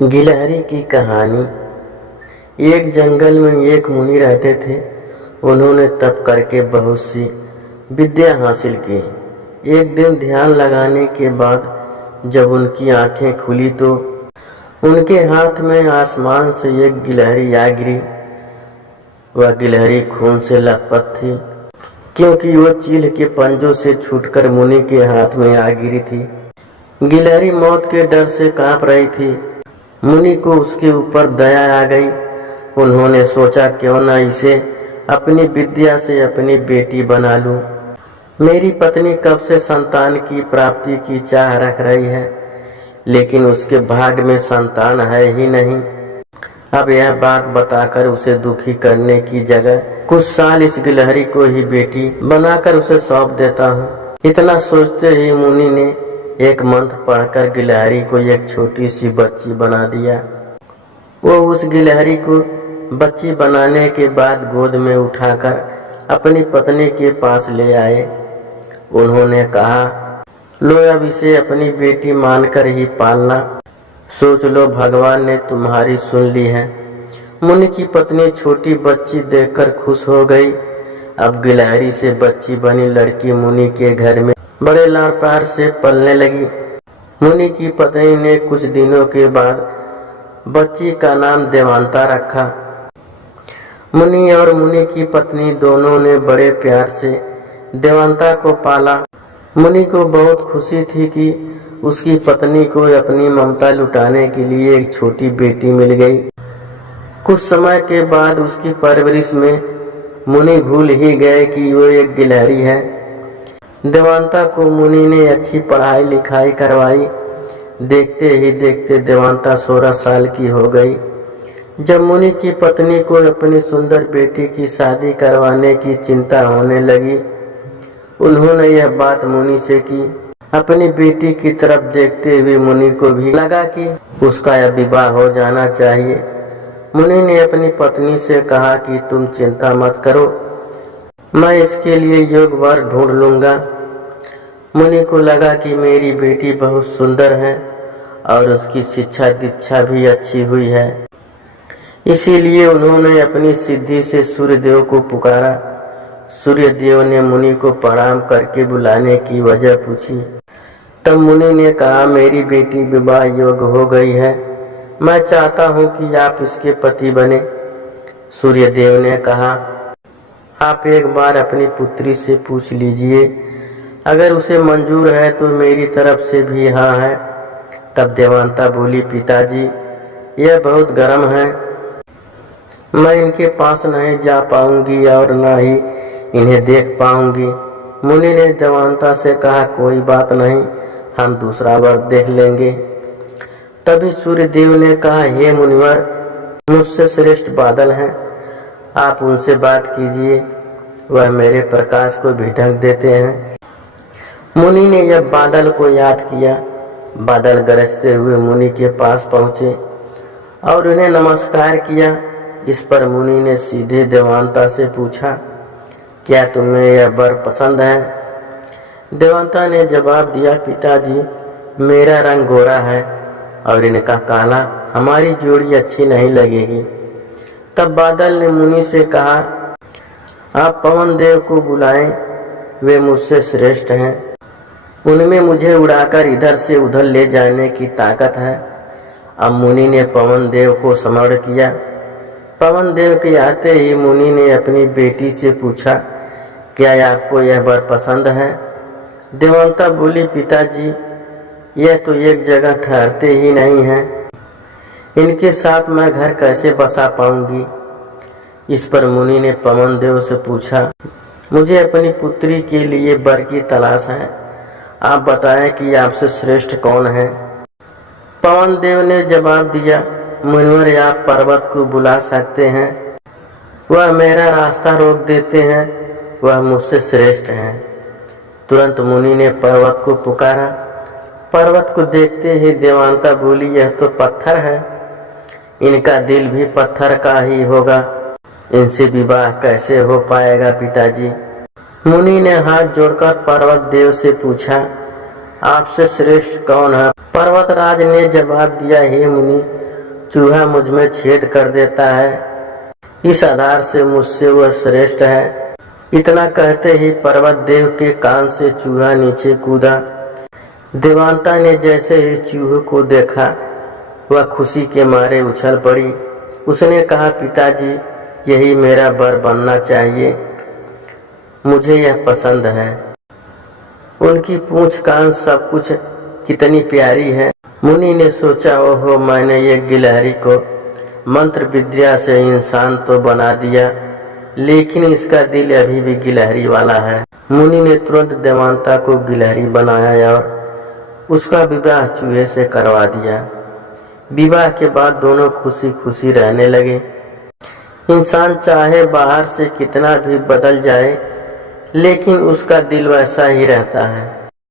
गिलहरी की कहानी। एक जंगल में एक मुनि रहते थे। उन्होंने तप करके बहुत सी विद्या हासिल की। एक दिन ध्यान लगाने के बाद जब उनकी आंखें खुली तो उनके हाथ में आसमान से एक गिलहरी आ गिरी। वह गिलहरी खून से लथपथ थी, क्योंकि वो चील के पंजों से छूटकर मुनि के हाथ में आ गिरी थी। गिलहरी मौत के डर से कांप रही थी। मुनि को उसके ऊपर दया आ गई। उन्होंने सोचा, क्यों न इसे अपनी विद्या से अपनी बेटी बना लूं। मेरी पत्नी कब से संतान की प्राप्ति की चाह रख रही है, लेकिन उसके भाग्य में संतान है ही नहीं। अब यह बात बताकर उसे दुखी करने की जगह कुछ साल इस गिलहरी को ही बेटी बनाकर उसे सौंप देता हूँ। इतना सोचते ही मुनि ने एक मंत्र पढ़कर गिलहरी को एक छोटी सी बच्ची बना दिया। वो उस गिलहरी को बच्ची बनाने के बाद गोद में उठाकर अपनी पत्नी के पास ले आए। उन्होंने कहा, लो अब इसे अपनी बेटी मानकर ही पालना। सोच लो, भगवान ने तुम्हारी सुन ली है। मुनि की पत्नी छोटी बच्ची देखकर खुश हो गई। अब गिलहरी से बच्ची बनी लड़की मुनि के घर में बड़े लाड़ प्यार से पलने लगी। मुनि की पत्नी ने कुछ दिनों के बाद बच्ची का नाम देवांता रखा। मुनि और मुनि की पत्नी दोनों ने बड़े प्यार से देवांता को पाला। मुनि को बहुत खुशी थी कि उसकी पत्नी को अपनी ममता लुटाने के लिए एक छोटी बेटी मिल गई। कुछ समय के बाद उसकी परवरिश में मुनि भूल ही गए कि वो एक गिलहरी है। देवांता को मुनि ने अच्छी पढ़ाई लिखाई करवाई। देखते ही देखते देवांता 16 साल की हो गई। जब मुनि की पत्नी को अपनी सुंदर बेटी की शादी करवाने की चिंता होने लगी, उन्होंने यह बात मुनि से की। अपनी बेटी की तरफ देखते हुए मुनि को भी लगा कि उसका यह विवाह हो जाना चाहिए। मुनि ने अपनी पत्नी से कहा कि तुम चिंता मत करो, मैं इसके लिए योग्य वर ढूंढ लूंगा। मुनि को लगा कि मेरी बेटी बहुत सुंदर है और उसकी शिक्षा दीक्षा भी अच्छी हुई है। इसीलिए उन्होंने अपनी सिद्धि से सूर्यदेव को पुकारा। सूर्यदेव ने मुनि को प्रणाम करके बुलाने की वजह पूछी। तब मुनि ने कहा, मेरी बेटी विवाह योग्य हो गई है, मैं चाहता हूँ कि आप इसके पति बने। सूर्यदेव ने कहा, आप एक बार अपनी पुत्री से पूछ लीजिए, अगर उसे मंजूर है तो मेरी तरफ से भी हाँ है। तब देवांता बोली, पिताजी यह बहुत गर्म है, मैं इनके पास नहीं जा पाऊंगी और न ही इन्हें देख पाऊंगी। मुनि ने देवांता से कहा, कोई बात नहीं, हम दूसरा वर देख लेंगे। तभी सूर्यदेव ने कहा, हे मुनिवर, मुझसे श्रेष्ठ बादल हैं, आप उनसे बात कीजिए, वह मेरे प्रकाश को भी ढक देते हैं। मुनि ने जब बादल को याद किया, बादल गरजते हुए मुनि के पास पहुंचे और उन्हें नमस्कार किया। इस पर मुनि ने सीधे देवांता से पूछा, क्या तुम्हें यह वर पसंद है? देवांता ने जवाब दिया, पिताजी मेरा रंग गोरा है और इनका काला, हमारी जोड़ी अच्छी नहीं लगेगी। तब बादल ने मुनि से कहा, आप पवन देव को बुलाएं, वे मुझसे श्रेष्ठ हैं, उनमें मुझे उड़ाकर इधर से उधर ले जाने की ताकत है। अब मुनि ने पवन देव को स्मरण किया। पवन देव के आते ही मुनि ने अपनी बेटी से पूछा, क्या आपको यह वर पसंद है? देवांता बोली, पिताजी यह तो एक जगह ठहरते ही नहीं हैं, इनके साथ मैं घर कैसे बसा पाऊंगी? इस पर मुनि ने पवन देव से पूछा, मुझे अपनी पुत्री के लिए वर की तलाश है, आप बताएं कि आपसे श्रेष्ठ कौन है? पवन देव ने जवाब दिया, मुनिवर आप पर्वत को बुला सकते हैं, वह मेरा रास्ता रोक देते हैं, वह मुझसे श्रेष्ठ हैं। तुरंत मुनि ने पर्वत को पुकारा। पर्वत को देखते ही देवांता बोली, यह तो पत्थर है, इनका दिल भी पत्थर का ही होगा, इनसे विवाह कैसे हो पाएगा पिताजी? मुनि ने हाथ जोड़कर पर्वत देव से पूछा, आपसे श्रेष्ठ कौन है? पर्वतराज ने जवाब दिया, हे मुनि, चूहा मुझ में छेद कर देता है, इस आधार से मुझसे वह श्रेष्ठ है। इतना कहते ही पर्वत देव के कान से चूहा नीचे कूदा। देवांता ने जैसे ही चूहे को देखा वह खुशी के मारे उछल पड़ी। उसने कहा, पिताजी यही मेरा वर बनना चाहिए, मुझे यह पसंद है। उनकी पूंछ कान सब कुछ कितनी प्यारी है। मुनि ने सोचा, ओहो मैंने ये गिलहरी को मंत्र विद्या से इंसान तो बना दिया, लेकिन इसका दिल अभी भी गिलहरी वाला है। मुनि ने तुरंत देवांता को गिलहरी बनाया और उसका विवाह चूहे से करवा दिया। विवाह के बाद दोनों खुशी खुशी रहने लगे। इंसान चाहे बाहर से कितना भी बदल जाए, लेकिन उसका दिल वैसा ही रहता है।